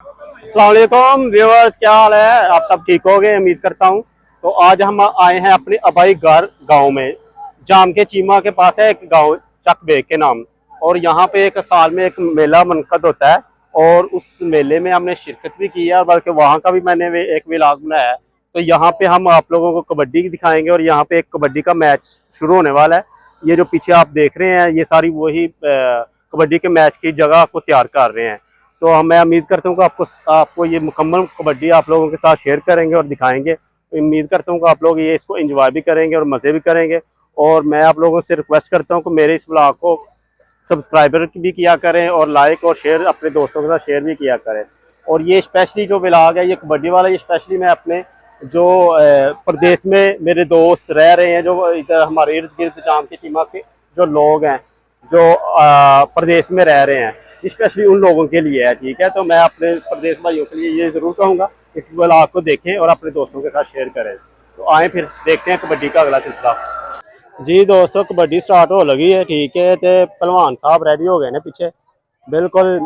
अस्सलाम वालेकुम व्यूअर्स, क्या हाल है? आप सब ठीक हो गए, उम्मीद करता हूँ। तो आज हम आए हैं अपने अबाई घर गांव में। जाम के चीमा के पास है एक गांव, चक बेग के नाम। और यहाँ पे एक साल में एक मेला मुनक़द होता है और उस मेले में हमने शिरकत भी की है और बल्कि वहाँ का भी मैंने एक व्लॉग बनाया है। तो यहाँ पे हम आप लोगों को कबड्डी दिखाएंगे और यहाँ पे एक कबड्डी का मैच शुरू होने वाला है। ये जो पीछे आप देख रहे हैं ये सारी वही कबड्डी के मैच की जगह को तैयार कर रहे हैं। तो मैं उम्मीद करता हूँ कि आपको ये मुकम्मल कबड्डी आप लोगों के साथ शेयर करेंगे और दिखाएंगे। तो उम्मीद करता हूँ कि आप लोग ये इसको एंजॉय भी करेंगे और मज़े भी करेंगे। और मैं आप लोगों से रिक्वेस्ट करता हूँ कि मेरे इस ब्लॉग को सब्सक्राइबर भी किया करें और लाइक और शेयर अपने दोस्तों के साथ शेयर भी किया करें। और ये स्पेशली जो ब्लॉग है ये कबड्डी वाला, ये स्पेशली मैं अपने जो प्रदेश में मेरे दोस्त रह रहे हैं, जो इधर हमारे इर्द गिर्द जाम के चीमा के जो लोग हैं जो प्रदेश में रह रहे हैं, स्पेशली उन लोगों के लिए है। ठीक है, तो मैं अपने प्रदेश भाइयों के लिए ये ज़रूर कहूँगा इस ब्लॉग को देखें और अपने दोस्तों के साथ शेयर करें। तो आए फिर देखते हैं कबड्डी का अगला सिलसिला। जी दोस्तों, कबड्डी स्टार्ट हो लगी है। ठीक है, तो पहलवान साहब रेडी हो गए ने पीछे, बिल्कुल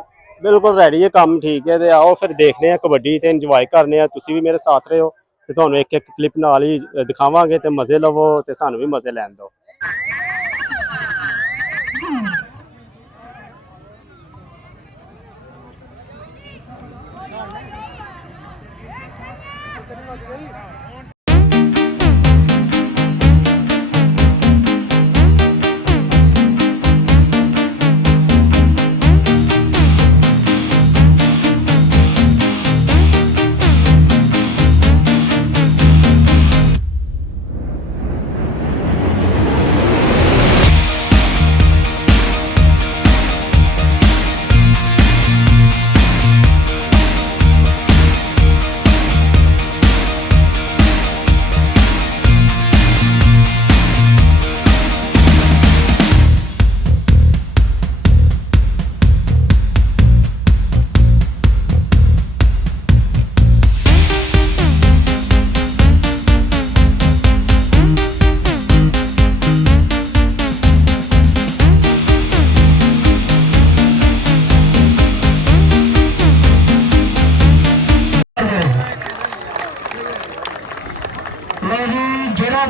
बिल्कुल रेडी है काम। ठीक है, तो आओ फिर देखने हैं कबड्डी तो इंजॉय करने हैं। तुसी भी मेरे साथ रहे हो तो ਤੁਹਾਨੂੰ एक एक क्लिप नाल ही दिखावांगे तो मज़े लवो तो सानू भी मज़े लैन दो।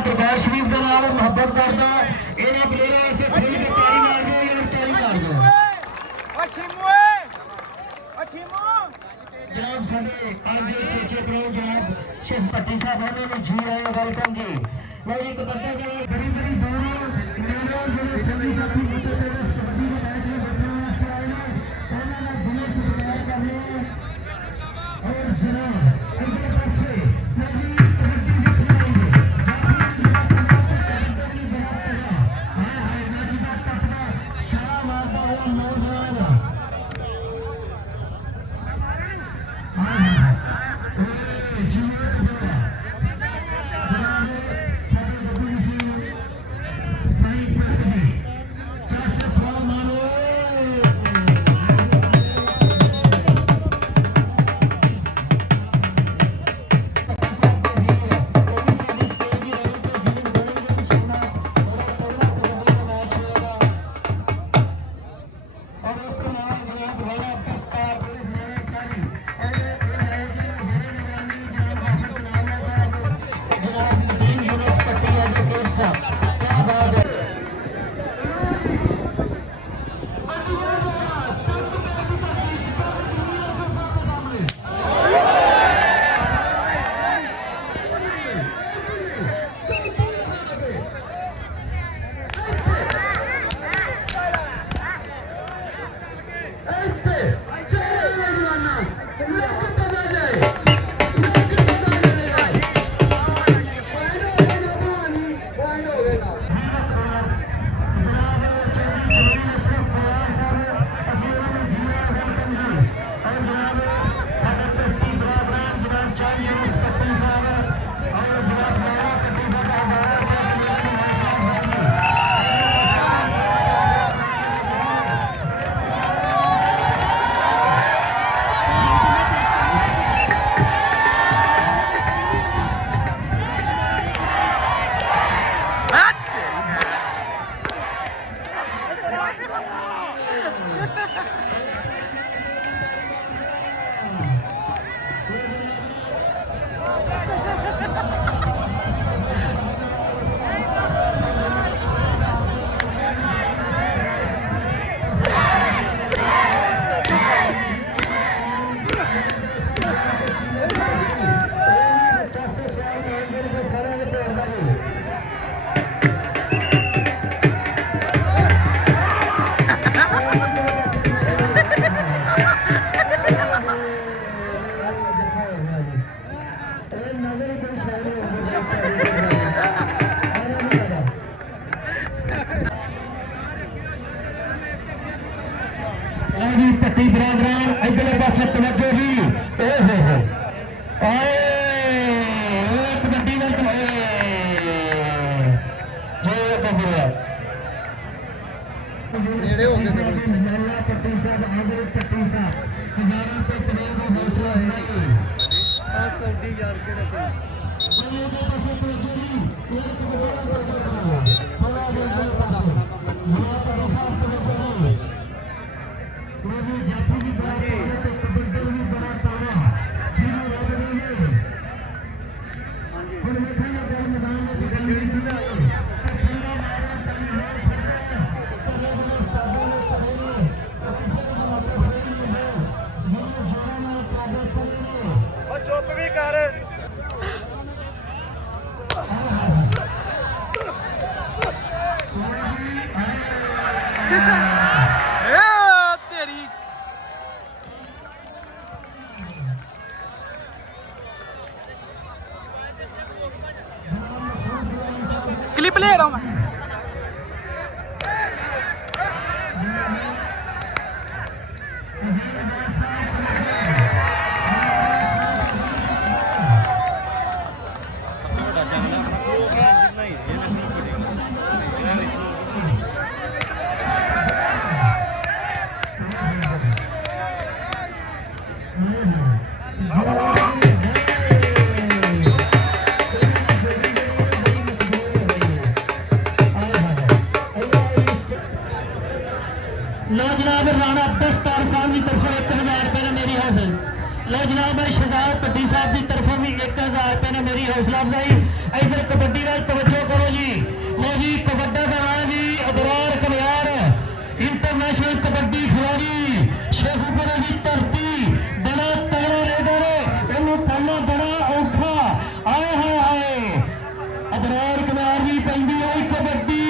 दरबार शरीफ के नाल मुहब्बत करता इन्हें प्लेयरों से खेल के ताली मार दो और ताली कर दो। जनाब साडे आज चेचे प्रो जनाब शेख भट्टी साहब उन्होंने जी आए वेलकम जी। मैं एक बंदा जो बड़ी बड़ी दूरों मेरे जो सभी साथी होते थे कबड्डी के मैच में देखने वास्ते आए हैं, उन्होंने दिलों से प्यार कर लिया। और जनाब इनके पास से कबड्डी में नेड़े हो गए पट्टी साहब आगे पट्टी साहब हजारों पे करोड़ का हौसला होना ही कबड्डी यार के चुप भी कर तेरी क्लिप ले रहा हूं मैं लो जनाब राणा दस्तार साहब की तरफों 1000 रुपये ने मेरी हौसला लो जनाब शहजाद पट्टी साहब की तरफों भी 1000 रुपये ने मेरी हौसला अफजाई इधर कबड्डी वाल तवज्जो करो जी लो जी कबड्डा का नाम जी अबरार कलियार इंटरनेशनल कबड्डी खिलाड़ी शेखुपुरा की धरती बड़ा तगड़ा रेडर इन्हों पढ़ना बड़ा औखा आए हाय आए अबरार कलियार की पैंदी आई कबड्डी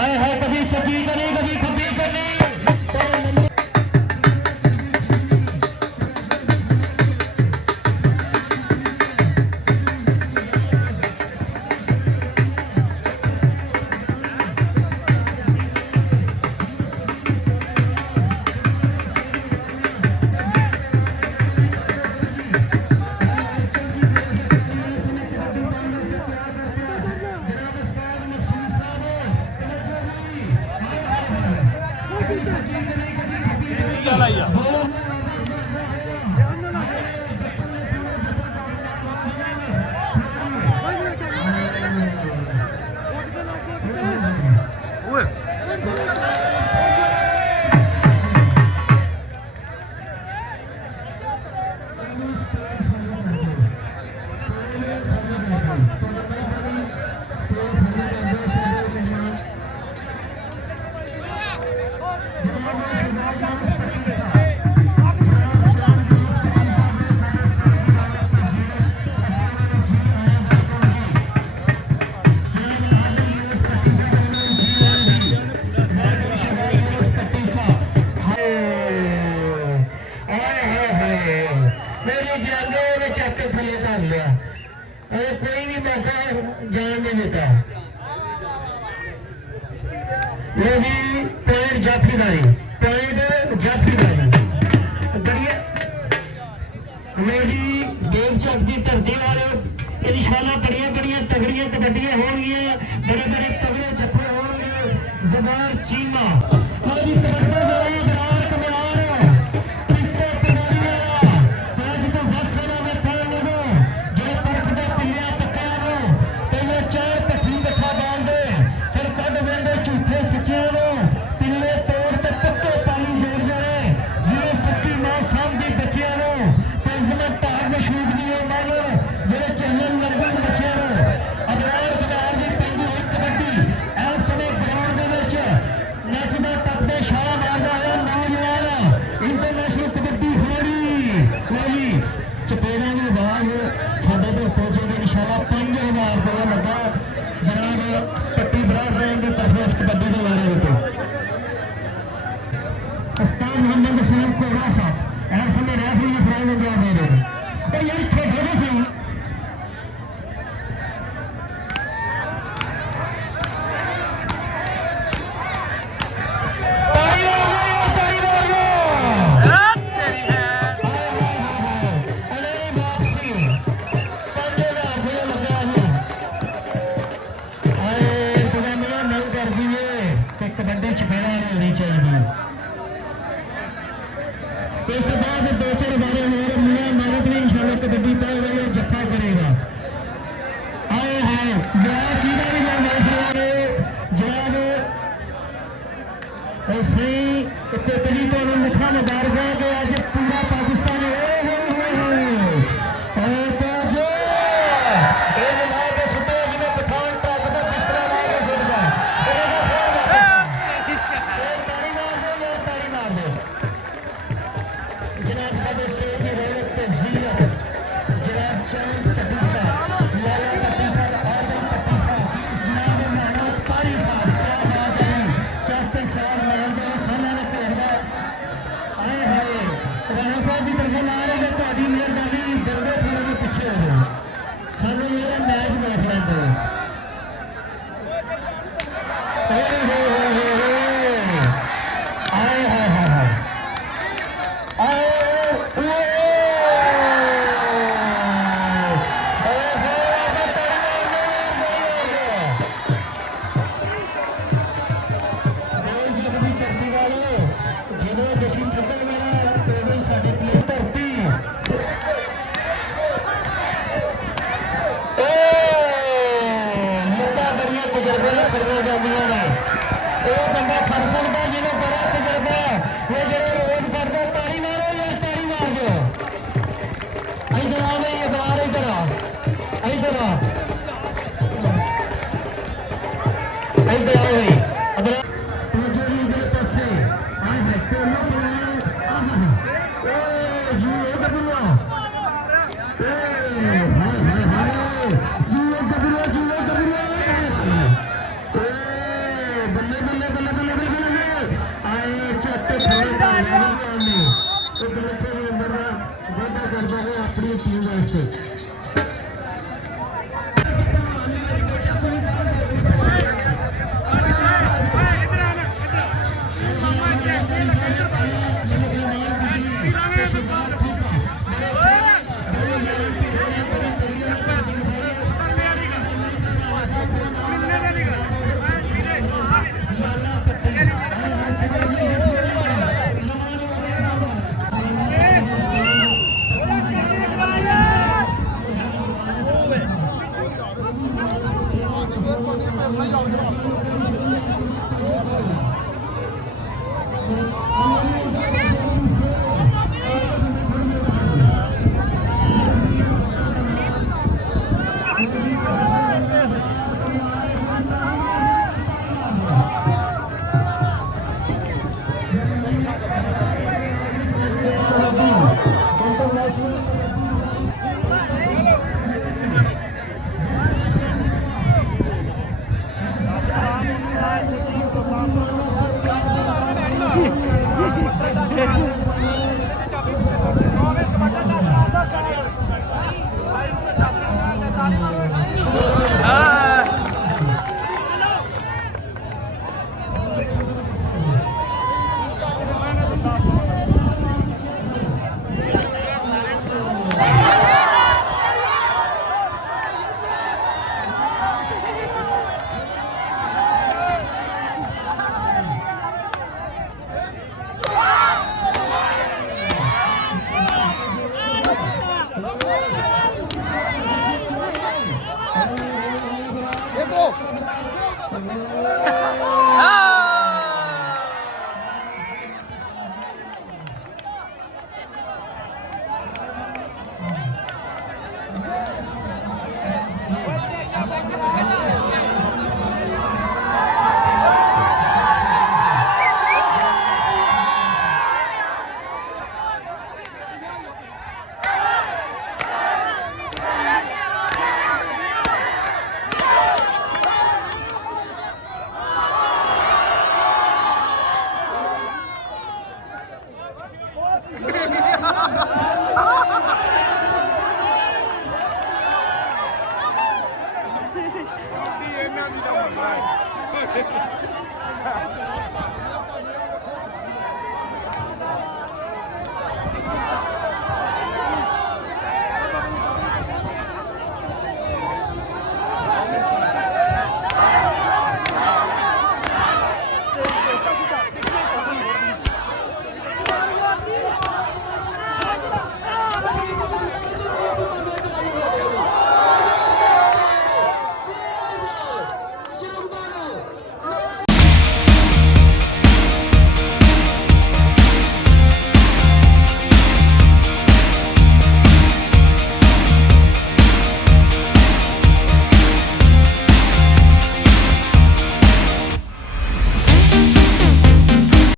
आए है कभी सच्ची करी कभी खब्बी करी मेरे जाने ने चक्कर थले कर लिया और कोई भी मौका जान नहीं देता वो भी पॉइंट जाफीदारी बढ़िया मेरी देव चौक की धरती वाले इंशाल्लाह बड़िया तगड़िया कबड्डियां होंगी बड़े तगड़े जत्थे होंगे जबार चीमा मेरी कबड्डी मोहम्मद हुसैन कोड़ा साहब ऐसे में रेफरी फराज हो गया मेरे तो यही खेल सही इस बाद दो चार बारे और मियां मानक ने इंशाल्लाह कबड्डी पाए हुए जफ्फा करेगा। आए हाय जरा चीज़ा भी मैं देख रहा है जनाब सही कोतली तो लिखा मुबारक है कि आज पूरा पाकिस्तान जनाब साढ़े स्टेज की रौनक तज़ीनत जनाब चांद पट्टी साहब, लाला पट्टी साहब, आदम पट्टी साहब, जनाब माना पारी साहब, क्या बात है जी, चाहते साहब मेहमान सामने ने फेरदा आए हाय राणा साहब की तरफ ला रहे हैं ਤੁਹਾਡੀ ਮਿਹਰਬਾਨੀ ਬੰਦੇ ਥੋੜੇ ਜਿਹੇ ਪਿੱਛੇ ਹੋ ਜਾਓ ਸਾਨੂੰ ਇਹ ਮੈਚ ਦੇਖ ਲੈਂਦੇ ਓਏ ਹੋਏ ਹੋਏ ਆਏ ਹਾਏ ਹਾਏ ਆਏ अपनी टीम